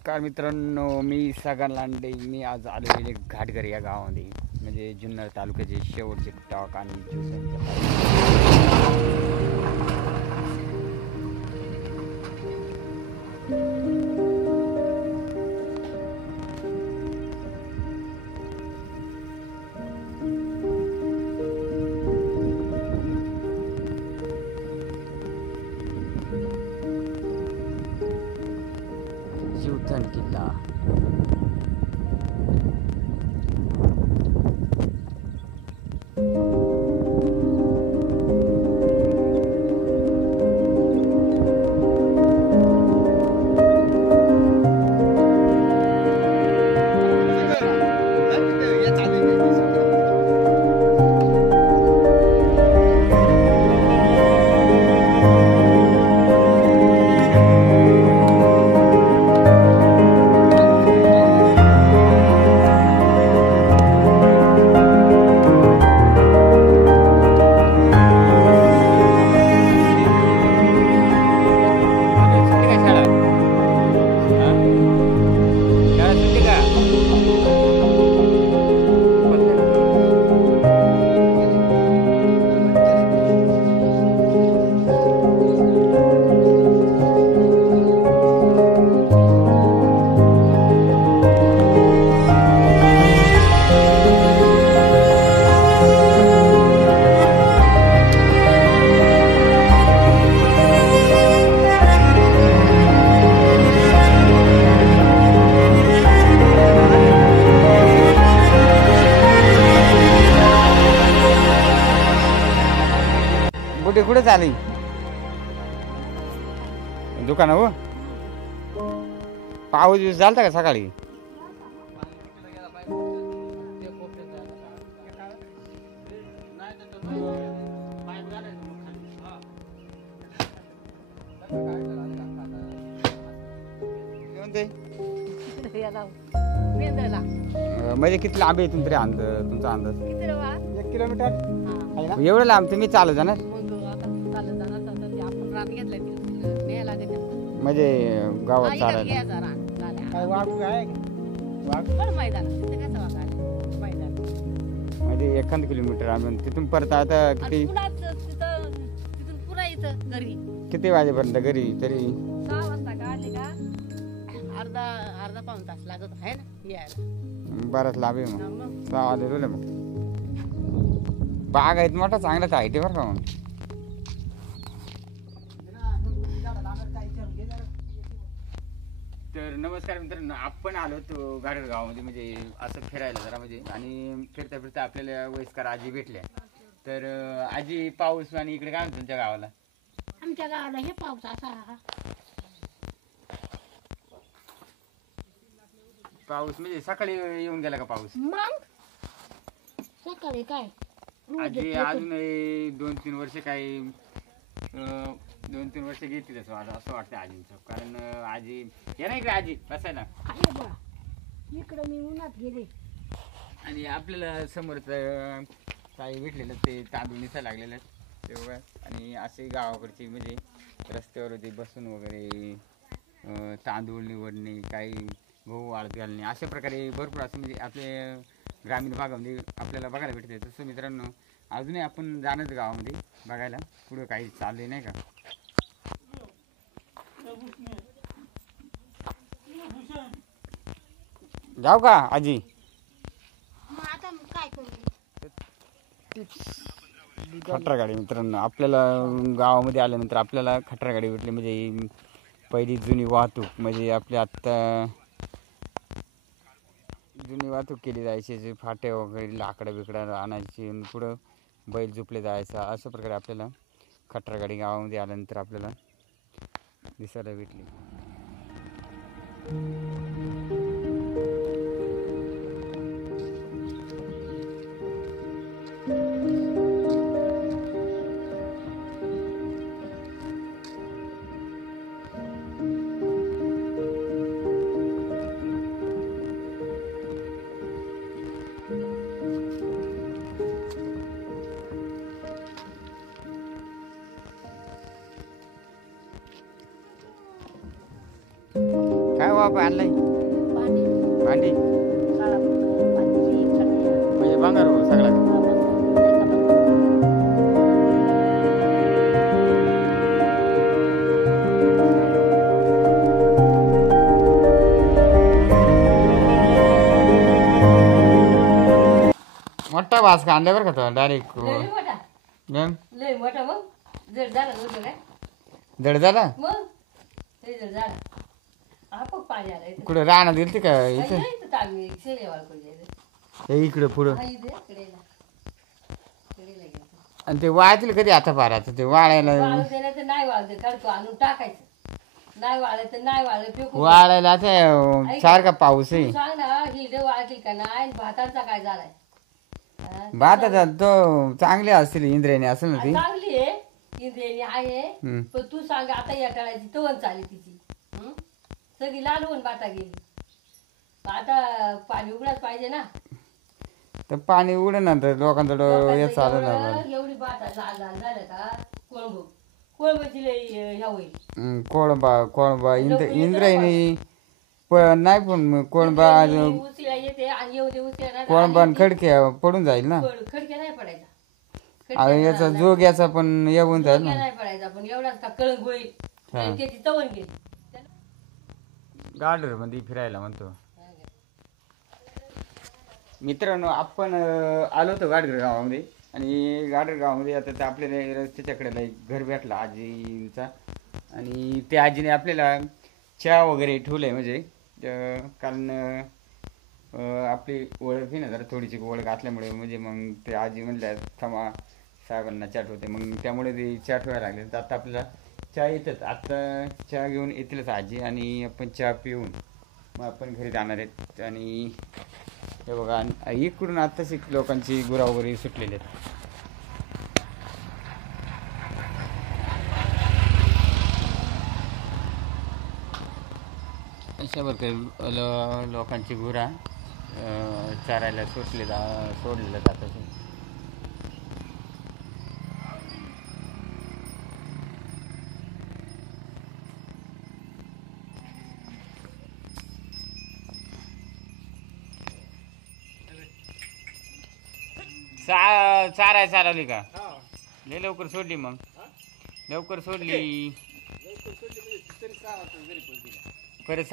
नमस्कार मित्रांनो, मी सागर लांडे. मी आज आलेले घाटघर या गावामध्ये, म्हणजे जुन्नर तालुक्याचे शेवटचे टॉक आणि जीवधन किल्ला. कुठे कुठे चालली दुकान? हो, पाऊस बिऊस झालता का सकाळी? म्हणजे किती लांब आहे इथून तरी तुमचा अंदाज? 1 किलोमीटर. एवढं लांब तुम्ही चालत जाणार? म्हणजे गावात चालायला म्हणजे 1 किलोमीटर आम्ही तिथून परत आता किती किती वाजेपर्यंत घरी? तरी 6 वाजता का आले का अर्धा पाऊण तास लागत आहे ना यायला. बराच लाभ आहे मग. 6 वाजले मग. बाग आहेत मोठा, चांगलाच आहे ते बरं का. मग तर नमस्कार मित्रांनो, आपण आलो तो घाटघर गावामध्ये, म्हणजे असं फिरायला जरा म्हणजे. आणि फिरता फिरता आपल्याला वयस्कर आजी भेटल्या. तर आजी, पाऊस आणि इकडे काय म्हणतो तुमच्या गावाला? आमच्या गावाला हे पाऊस असा पाऊस म्हणजे सकाळी येऊन गेला का पाऊस? मग सकाळी काय आजी अजून 2-3 वर्ष काही 2-3 वर्ष घेतील असं वाटतं आजींचं. कारण आजी हे नाही का आजी बसायला इकडे मी उन्हात गेले आणि आपल्याला समोरच काही भेटलेलं ते तांदूळ निसायला लागलेलं तेव्हा. आणि असे गावाकडचे म्हणजे रस्त्यावर ते बसून वगैरे तांदूळ निवडणे, काही गहू वाळत घालणे, अशा प्रकारे भरपूर असं म्हणजे आपल्या ग्रामीण भागामध्ये आपल्याला बघायला भेटते. तसं मित्रांनो, अजूनही आपण जाणंच गावामध्ये बघायला, पुढं काही चाललंय नाही का. जाऊ का आजी? मग आता काय करू? खटार गाडी मित्रांनो, आपल्याला गावामध्ये आल्यानंतर आपल्याला खटार गाडी भेटली. म्हणजे पहिली जुनी वाहतूक, म्हणजे आपल्या आत्ता जुनी वाहतूक केली जायची, जे फाटे वगैरे लाकडं बिकडं आणायची, पुढं बैल झोपले जायचं. अशा प्रकारे आपल्याला खटार गाडी गावामध्ये आल्यानंतर आपल्याला दिसायला भेटली. बापा आणलाय भांडी भांडी काळा भांडी सगळ्या म्हणजे भांगार हो सगळा मोठा वास का आणल्यावर का तो डायरेक्ट लय मोठा मग लय मोठा मग जड झाला नव्हतं काय जड झाला मग लय जड झाला हा बघ पाणी आलं इथं कुठं राहणार गेलती का इथं इथं तांबी शेरेवाळ करून जायचं हे इकडं पुढं हा इथे कडेला कडेला गेलं आणि ते वाळतील कधी आता पाराचं ते वाळायला वाळू देणार तर नाही वाळू दे काढतो आणून टाकायचं नाही वाळलं तर नाही वाळलं फेकून वाळायला आता सारखा पाऊस आहे तू सांग ना ही इडे वाळतील का नाही आणि भातांचा काय झालाय हा? भाताचा तो चांगले असतील इंद्रियाने असेल ना ती चांगली आहे इंद्रियानी आहे हम्म. पण तू सांग आता या टाळायची तवन चाली तिची हं? सगळी लाल होऊन बाटा गेली आता पाणी उघडाच पाहिजे ना तर पाणी उडे तर लोकांचं येत चालू ना एवढी बाटा लाल लाल झालं का कोळंबची लई ह्या होईल कोळंबा इंद्रायणी नाही पण कोळंबा उचल्या येते आणि येऊ दे उचल्या कोळंबा आणि खडक्या पडून जाईल ना खडक्या नाही पडायचा आणि याचा जोग याचा पण येऊन जाईल खडक्या ना नाही पडायचा पण एवढाच का कळंग होईल हा. आणि त्याची तवन गेली गार्डन मध्ये फिरायला म्हणतो मित्रांनो आपण आलो होतो गाडगर गावामध्ये आणि गाडगर गावामध्ये आता ते आपल्याला रस्त्याच्याकडे एक घर भेटला आजीचा आणि त्या आजीने आपल्याला चहा वगैरे ठेवलंय म्हणजे कारण आपली ओळख आहे ना जरा थोडीशी ओळख असल्यामुळे म्हणजे मग ते आजी म्हणल्या थांबा साहेबांना चहा ठेवते मग त्यामुळे ते चहा ठेवायला लागले तर आता आपल्याला चहा येतात आता चहा घेऊन येतीलच आजी आणि आपण चहा पिऊन मग आपण घरी जाणार आहेत आणि हे बघा इकडून आत्ताच लोकांची गुरा वगैरे सुटलेली आहेत अशा प्रकारे लोकांची गुरा चारायला सोडलेलं जातात चारवली का लय लवकर सोडली मग लवकर सोडली परत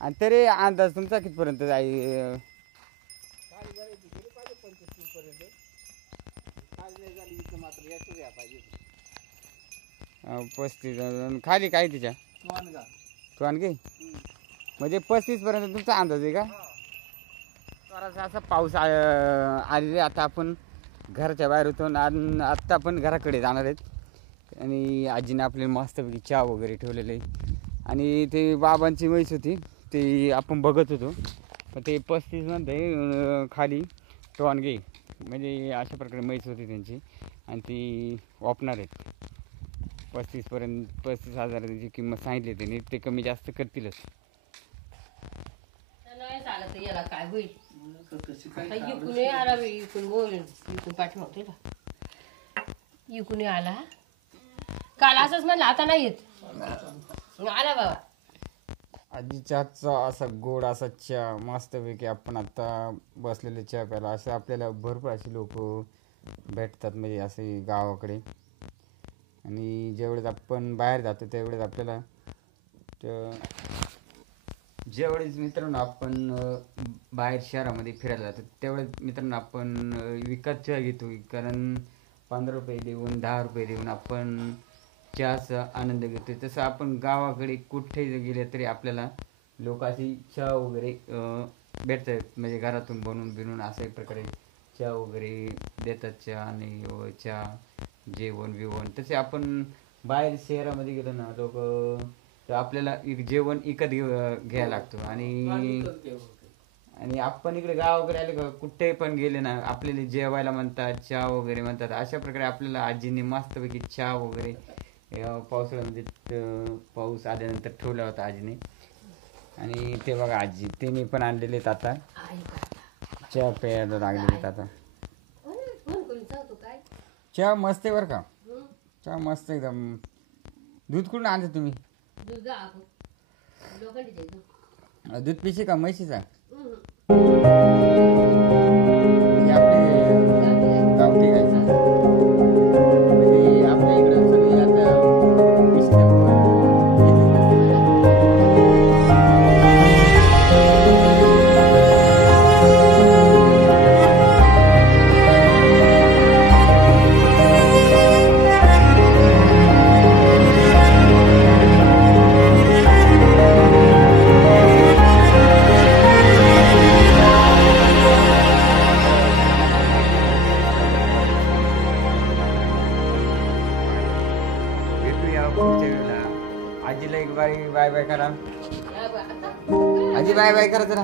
आणि तरी अंदाज तुमचा कितपर्यंत जाईल 35 खाली काय तिच्या तू आणखी म्हणजे 35 पर्यंत तुमचा अंदाज आहे का थोडासा असा पाऊस आलेले आता आपण घराच्या बाहेर होतो आणि आत्ता आपण घराकडे जाणार आहेत आणि आजीने आपल्याला मस्तपैकी चहा वगैरे ठेवलेले आणि ते बाबांची म्हैस होती ते आपण बघत होतो पण ते 35 मध्ये खाली टोनगे म्हणजे अशा प्रकारे म्हैस होती त्यांची आणि ती वापणार आहेत 35,000 त्याची किंमत सांगितली त्यांनी ते कमी जास्त करतीलच नाही चालत याला काय होईल इकून आला इकून बोल इकून पाठवते का इकून आला काल असंच म्हणलं आता नाही येत आला बाबा आजीच्या हातचा असा गोड असा चहा मस्तपैकी आपण आता बसलेले चहा प्यायला असं आपल्याला भरपूर असे लोक भेटतात म्हणजे असे गावाकडे आणि जेवढेच आपण बाहेर जातो तेवढेच आपल्याला जेवढेच मित्रांनो आपण बाहेर शहरामध्ये फिरायला जातो तेवढेच मित्रांनो आपण विकत चहा घेतो कारण 15 रुपये देऊन 10 रुपये देऊन आपण चहाचा आनंद घेतो तसं आपण गावाकडे कुठेही गेले तरी आपल्याला लोक अशी चहा वगैरे भेटतात म्हणजे घरातून बनवून अशा प्रकारे चहा वगैरे देतात चहा आणि चहा जेवण बिवण तसे आपण बाहेर शहरामध्ये गेलो ना लोक तर आपल्याला जेवण विकत घ्यायला लागतो आणि आणि आपण इकडे गावाकडे आले का कुठे पण गेले ना आपल्याला जेवायला म्हणतात, चहा वगैरे म्हणतात. अशा प्रकारे आपल्याला आजीने मस्तपैकी चहा वगैरे पावसाळ्यामध्ये पाऊस आल्यानंतर ठेवला होता आजीने. आणि ते बघा आजी त्यांनी पण आणलेले आहेत आता चहा प्यायला लागलेले आता. चहा मस्त आहे बरं का, चहा मस्त एकदम. दूध कुठून आणता तुम्ही? दूध पिशी का म्हशीचा? म्हणजे आपले गावठी गायचं. म्हणजे आपल्या इकडं सगळी आता आजीला एक बाई बाय बाय करा. आजी बाय बाय करा जरा.